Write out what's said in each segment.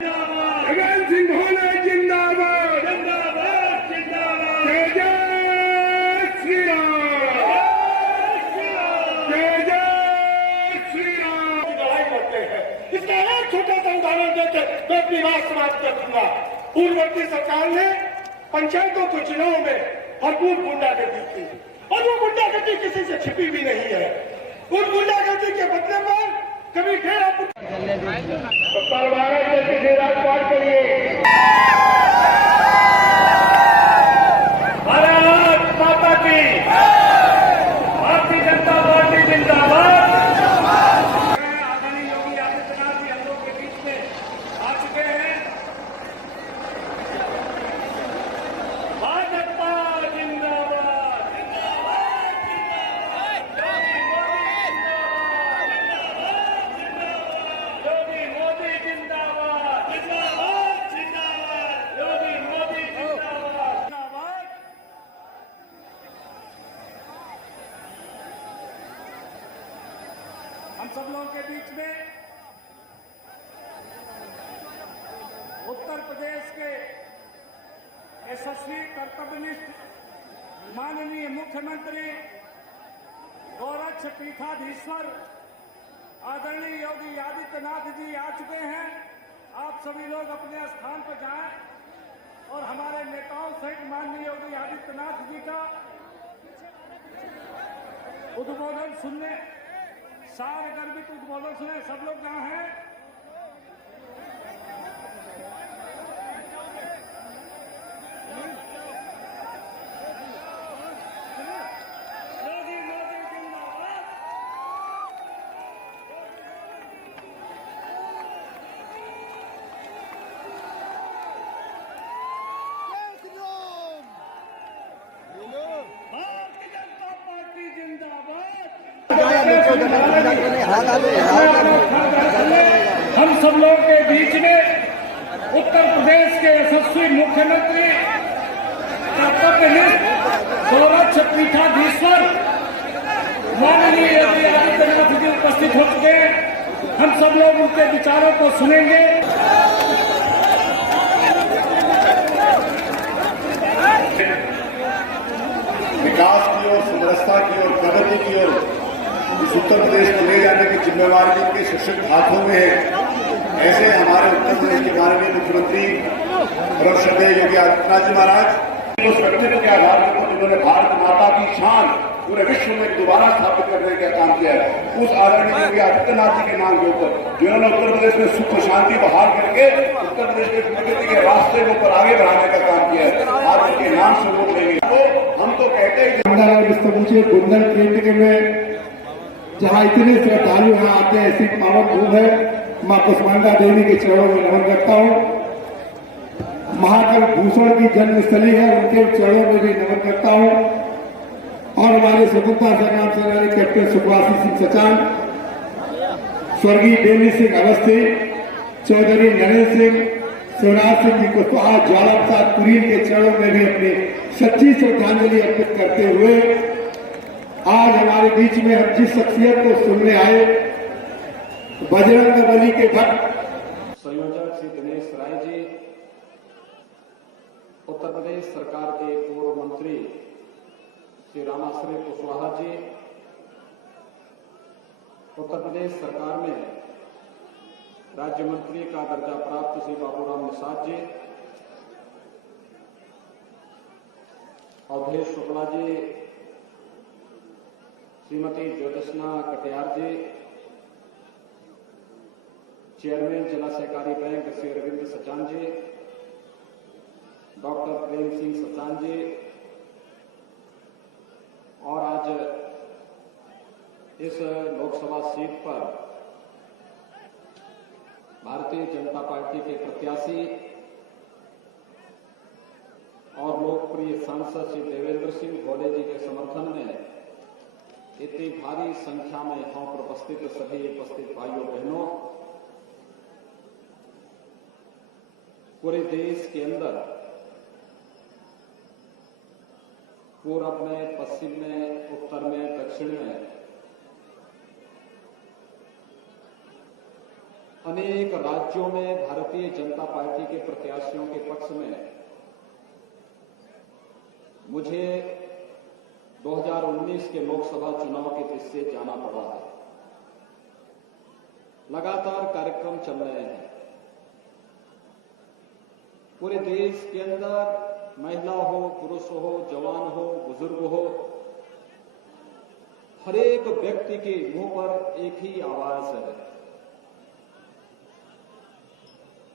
भगत सिंह भोले जिंदाबाद जिंदाबाद जिंदाबाद। जय जय श्री राम, जय जय श्री राम। लड़ाई लड़ते हैं, इसका एक छोटा सा उदाहरण देकर मैं अपनी बात समाप्त कर दूंगा। पूर्ववर्ती सरकार ने पंचायतों के चुनाव में भरपूर गुंडागर्दी की और वो गुंडागर्दी किसी से छिपी भी नहीं है। उन गुंडागर्दी के बदले पर कभी डेरा राजपाट करिए। भारत माता की, भारतीय जनता पार्टी जिंदाबाद। आदरणीय योगी आदित्यनाथ जी हम लोग के बीच में आ चुके हैं। भाजपा जिंदाबाद जिंदाबाद जिंदाबाद। योगी मोदी जिंदाबाद जिंदाबाद जिंदाबाद। योगी मोदी जिंदाबाद जिंदाबाद। हम सब लोगों के बीच में उत्तर प्रदेश के यशस्वी कर्तव्यनिष्ठ माननीय मुख्यमंत्री गौरक्ष पीठाधीश्वर आदरणीय योगी आदित्यनाथ जी आ चुके हैं। आप सभी लोग अपने स्थान पर जाएं और हमारे नेताओं सहित माननीय योगी आदित्यनाथ जी का उद्बोधन सुनने, सारे गर्भित उद्बोधन सुने। सब लोग जहां हैं हम सब लोग के बीच में उत्तर प्रदेश के यशस्वी मुख्यमंत्री कर्तव्यनिष्ठ गौरक्ष पीठाधीश्वर माननीय योगी आदित्यनाथ जी उपस्थित हो चुके हैं। हम सब लोग उनके विचारों को सुनेंगे। विकास की ओर, समरसता की ओर, प्रगति की ओर इस उत्तर प्रदेश को ले जाने की जिम्मेवारी जिनके सशक्त हाथों में है, ऐसे हमारे उत्तर प्रदेश के माननीय मुख्यमंत्री परम श्रद्धेय योगी आदित्यनाथ जी महाराज उस व्यक्तित्व के आधार पर जिन्होंने भारत माता की शान पूरे विश्व में दोबारा स्थापित करने का काम किया है, उस आदरणीय योगी आदित्यनाथ जी के नाम के ऊपर जिन्होंने उत्तर प्रदेश में सुख शांति बहाल करके उत्तर प्रदेश के प्रगति के रास्ते के ऊपर आगे बढ़ाने का काम किया है, आज उनके नाम से वोट लेंगे। तो हम तो कहते हैं बुंदल क्षेत्र में जहाँ इतने श्रद्धालु यहाँ आते हैं, ऐसी पावन भूमि है। माँ कुष्मांडा देवी के चरणों में नमन करता हूँ। महाकवि भूषण की जन्मस्थली है, उनके चरणों में भी नमन करता हूँ। और हमारे स्वतंत्रता संग्राम सेनानी कैप्टन सुखवासी सिंह सचान, स्वर्गीय बेनी सिंह अवस्थी, चौधरी नरेंद्र सिंह, शिवराज सिंह जी कुशवाहा, ज्वाला प्रसाद कुरीन के चरणों में भी अपनी सच्ची श्रद्धांजलि अर्पित करते हुए आज हमारे बीच में हम जिस शख्सियत को सुनने आए, बजरंगबली के भक्त संयोजक श्री दिनेश राय जी, उत्तर प्रदेश सरकार के पूर्व मंत्री श्री रामाश्रय कुशवाहा जी, उत्तर प्रदेश सरकार में राज्य मंत्री का दर्जा प्राप्त श्री बाबूराम निषाद जी, अवधेश शुक्ला जी, श्रीमती ज्योतिषना कटियार जी, चेयरमैन जिला सहकारी बैंक श्री अरविंद सचान जी, डॉक्टर प्रेम सिंह सचान जी, और आज इस लोकसभा सीट पर भारतीय जनता पार्टी के प्रत्याशी और लोकप्रिय सांसद श्री देवेंद्र सिंह भोले जी के समर्थन में इतनी भारी संख्या में यहाँ पर उपस्थित सभी उपस्थित भाइयों बहनों, पूरे देश के अंदर पूर्व में, पश्चिम में, उत्तर में, दक्षिण में अनेक राज्यों में भारतीय जनता पार्टी के प्रत्याशियों के पक्ष में मुझे 2019 के लोकसभा चुनाव के दृष्टि से जाना पड़ा है। लगातार कार्यक्रम चल रहे हैं। पूरे देश के अंदर महिला हो, पुरुष हो, जवान हो, बुजुर्ग हो, हर एक व्यक्ति के मुंह पर एक ही आवाज है।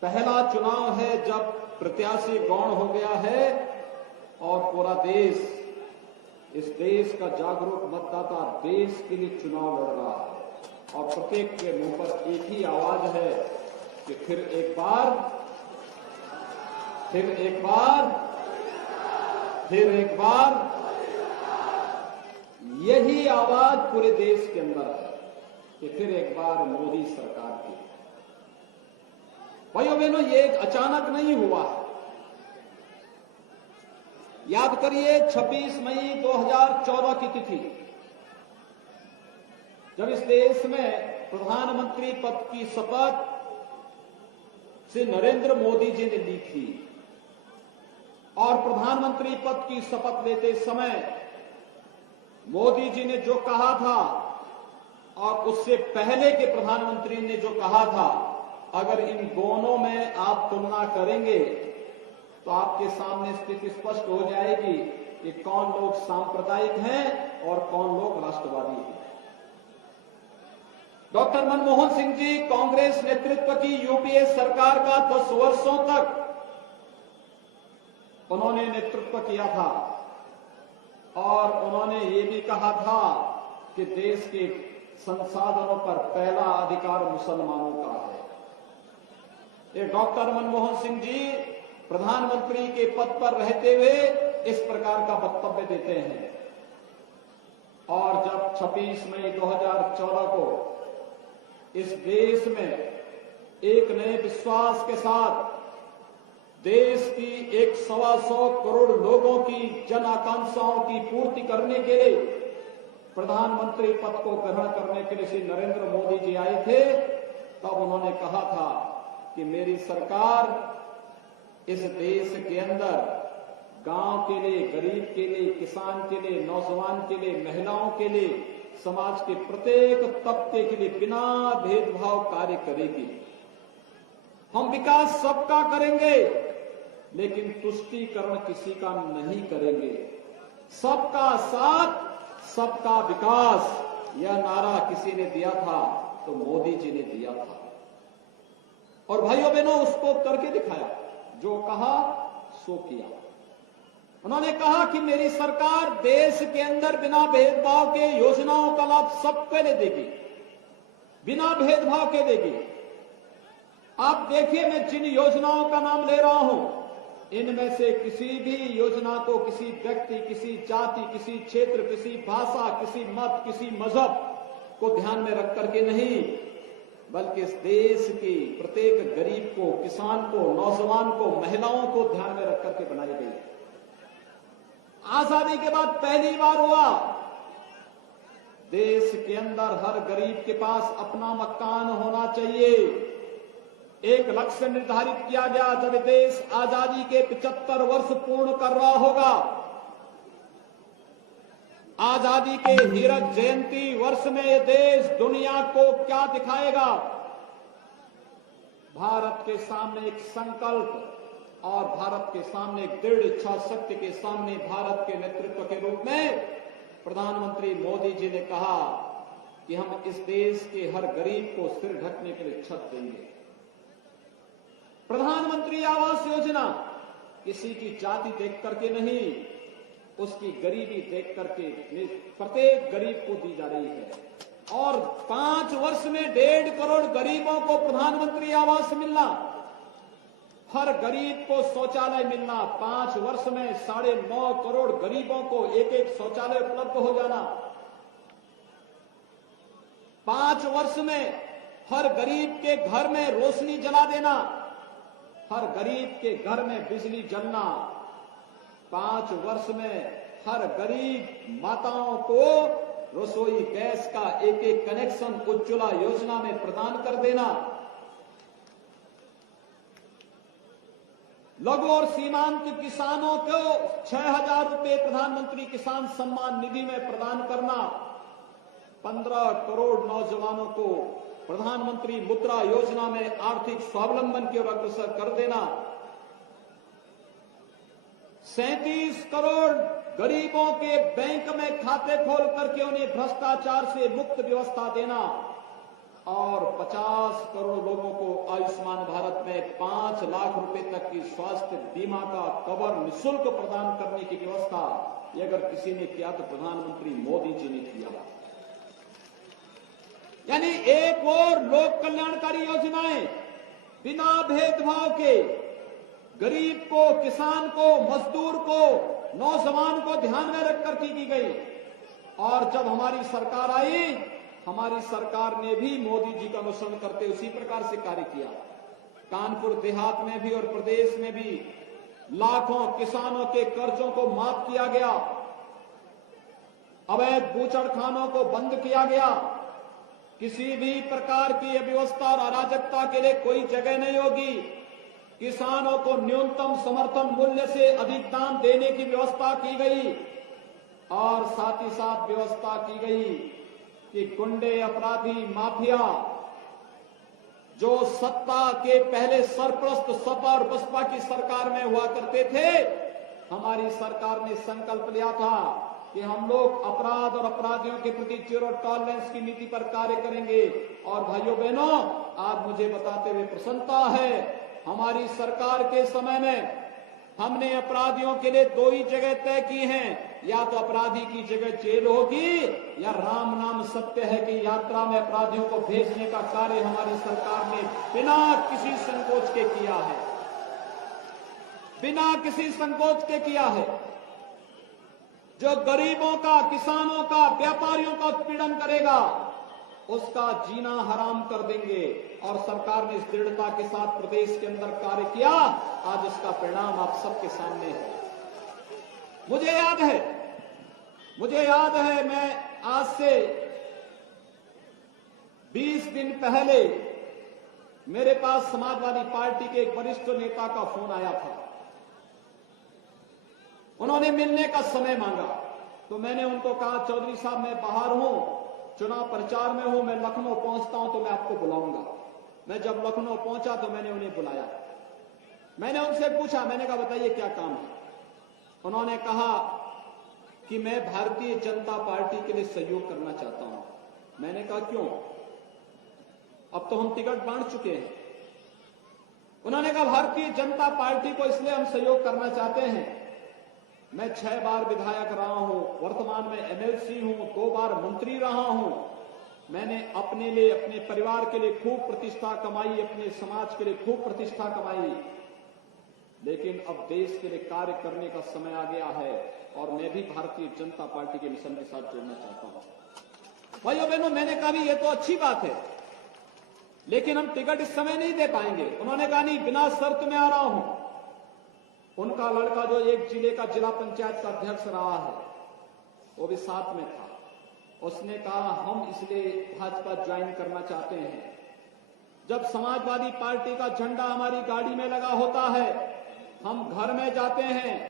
पहला चुनाव है जब प्रत्याशी गौण हो गया है और पूरा देश, इस देश का जागरूक मतदाता देश के लिए चुनाव लड़ रहा है और प्रत्येक के मुंह पर एक ही आवाज है कि फिर एक बार यही आवाज पूरे देश के अंदर है कि फिर एक बार मोदी सरकार की। भाइयों बहनों, ये अचानक नहीं हुआ है। याद करिए 26 मई 2014 की तिथि, जब इस देश में प्रधानमंत्री पद की शपथ से नरेंद्र मोदी जी ने ली थी और प्रधानमंत्री पद की शपथ लेते समय मोदी जी ने जो कहा था और उससे पहले के प्रधानमंत्री ने जो कहा था, अगर इन दोनों में आप तुलना करेंगे तो आपके सामने स्थिति स्पष्ट हो जाएगी कि कौन लोग सांप्रदायिक हैं और कौन लोग राष्ट्रवादी हैं। डॉक्टर मनमोहन सिंह जी कांग्रेस नेतृत्व की यूपीए सरकार का 10 वर्षों तक उन्होंने नेतृत्व किया था और उन्होंने ये भी कहा था कि देश के संसाधनों पर पहला अधिकार मुसलमानों का है। ये डॉक्टर मनमोहन सिंह जी प्रधानमंत्री के पद पर रहते हुए इस प्रकार का वक्तव्य देते हैं और जब 26 मई 2014 को इस देश में एक नए विश्वास के साथ देश की 125 करोड़ लोगों की जन आकांक्षाओं की पूर्ति करने के लिए प्रधानमंत्री पद को ग्रहण करने के लिए श्री नरेंद्र मोदी जी आए थे, तब उन्होंने कहा था कि मेरी सरकार इस देश के अंदर गांव के लिए, गरीब के लिए, किसान के लिए, नौजवान के लिए, महिलाओं के लिए, समाज के प्रत्येक तबके के लिए बिना भेदभाव कार्य करेगी। हम विकास सबका करेंगे लेकिन तुष्टीकरण किसी का नहीं करेंगे। सबका साथ, सबका विकास, यह नारा किसी ने दिया था तो मोदी जी ने दिया था और भाइयों बहनों उसको करके दिखाया। जो कहा सो किया। उन्होंने कहा कि मेरी सरकार देश के अंदर बिना भेदभाव के योजनाओं का लाभ सबके लिए देगी, बिना भेदभाव के देगी। आप देखिए, मैं जिन योजनाओं का नाम ले रहा हूं, इनमें से किसी भी योजना को किसी व्यक्ति, किसी जाति, किसी क्षेत्र, किसी भाषा, किसी मत, किसी मजहब को ध्यान में रख करके नहीं, बल्कि इस देश के प्रत्येक गरीब को, किसान को, नौजवान को, महिलाओं को ध्यान में रख करके बनाई गई। आजादी के बाद पहली बार हुआ देश के अंदर हर गरीब के पास अपना मकान होना चाहिए। एक लक्ष्य निर्धारित किया गया, जब देश आजादी के 75 वर्ष पूर्ण कर रहा होगा, आजादी के हीरक जयंती वर्ष में यह देश दुनिया को क्या दिखाएगा। भारत के सामने एक संकल्प और भारत के सामने एक दृढ़ इच्छा शक्ति के सामने भारत के नेतृत्व के रूप में प्रधानमंत्री मोदी जी ने कहा कि हम इस देश के हर गरीब को सिर ढकने के लिए छत देंगे। प्रधानमंत्री आवास योजना किसी की जाति देख करके नहीं, उसकी गरीबी देख करके प्रत्येक गरीब को दी जा रही है और 5 वर्ष में 1.5 करोड़ गरीबों को प्रधानमंत्री आवास मिलना, हर गरीब को शौचालय मिलना, 5 वर्ष में 9.5 करोड़ गरीबों को एक शौचालय उपलब्ध हो जाना, 5 वर्ष में हर गरीब के घर में रोशनी जला देना, हर गरीब के घर में बिजली जलना, 5 वर्ष में हर गरीब माताओं को रसोई गैस का एक कनेक्शन उज्ज्वला योजना में प्रदान कर देना, लघु और सीमांत किसानों को 6,000 रुपए प्रधानमंत्री किसान सम्मान निधि में प्रदान करना, 15 करोड़ नौजवानों को प्रधानमंत्री मुद्रा योजना में आर्थिक स्वावलंबन की ओर अग्रसर कर देना, 37 करोड़ गरीबों के बैंक में खाते खोल करके उन्हें भ्रष्टाचार से मुक्त व्यवस्था देना और 50 करोड़ लोगों को आयुष्मान भारत में 5 लाख रुपए तक की स्वास्थ्य बीमा का कवर निःशुल्क प्रदान करने की व्यवस्था, ये अगर किसी ने किया तो प्रधानमंत्री मोदी जी ने किया। यानी एक और लोक कल्याणकारी योजनाएं बिना भेदभाव के गरीब को, किसान को, मजदूर को, नौजवान को ध्यान में रखकर की गई। और जब हमारी सरकार आई, हमारी सरकार ने भी मोदी जी का अनुसरण करते उसी प्रकार से कार्य किया। कानपुर देहात में भी और प्रदेश में भी लाखों किसानों के कर्जों को माफ किया गया, अवैध बूचड़खानों को बंद किया गया, किसी भी प्रकार की अव्यवस्था और अराजकता के लिए कोई जगह नहीं होगी। किसानों को न्यूनतम समर्थन मूल्य से अधिक दाम देने की व्यवस्था की गई और साथ ही साथ व्यवस्था की गई कि गुंडे, अपराधी, माफिया जो सत्ता के पहले सरप्रस्त सपा और बसपा की सरकार में हुआ करते थे, हमारी सरकार ने संकल्प लिया था कि हम लोग अपराध और अपराधियों के प्रति जीरो टॉलरेंस की नीति पर कार्य करेंगे। और भाइयों बहनों, आज मुझे बताते हुए प्रसन्नता है, हमारी सरकार के समय में हमने अपराधियों के लिए 2 ही जगह तय की हैं, या तो अपराधी की जगह जेल होगी या राम नाम सत्य है कि यात्रा में अपराधियों को भेजने का कार्य हमारी सरकार ने बिना किसी संकोच के किया है, बिना किसी संकोच के किया है। जो गरीबों का, किसानों का, व्यापारियों का उत्पीड़न करेगा उसका जीना हराम कर देंगे। और सरकार ने इस दृढ़ता के साथ प्रदेश के अंदर कार्य किया, आज इसका परिणाम आप सबके सामने है। मुझे याद है मैं आज से 20 दिन पहले मेरे पास समाजवादी पार्टी के एक वरिष्ठ नेता का फोन आया था। उन्होंने मिलने का समय मांगा तो मैंने उनको कहा, चौधरी साहब मैं बाहर हूं, चुनाव प्रचार में हूं, मैं लखनऊ पहुंचता हूं तो मैं आपको बुलाऊंगा। मैं जब लखनऊ पहुंचा तो मैंने उन्हें बुलाया। मैंने उनसे पूछा, मैंने कहा बताइए क्या काम है। उन्होंने कहा कि मैं भारतीय जनता पार्टी के लिए सहयोग करना चाहता हूं। मैंने कहा क्यों? अब तो हम टिकट बांट चुके हैं। उन्होंने कहा भारतीय जनता पार्टी को इसलिए हम सहयोग करना चाहते हैं, मैं 6 बार विधायक रहा हूं, वर्तमान में एमएलसी हूं, 2 बार मंत्री रहा हूं। मैंने अपने लिए, अपने परिवार के लिए खूब प्रतिष्ठा कमाई, अपने समाज के लिए खूब प्रतिष्ठा कमाई, लेकिन अब देश के लिए कार्य करने का समय आ गया है और मैं भी भारतीय जनता पार्टी के मिशन के साथ जुड़ना चाहता हूं। भाइयों बहनों, मैंने कहा ये तो अच्छी बात है, लेकिन हम टिकट इस समय नहीं दे पाएंगे। उन्होंने कहा नहीं, बिना शर्त में आ रहा हूं। उनका लड़का जो एक जिले का जिला पंचायत का अध्यक्ष रहा है, वो भी साथ में था। उसने कहा हम इसलिए भाजपा ज्वाइन करना चाहते हैं, जब समाजवादी पार्टी का झंडा हमारी गाड़ी में लगा होता है, हम घर में जाते हैं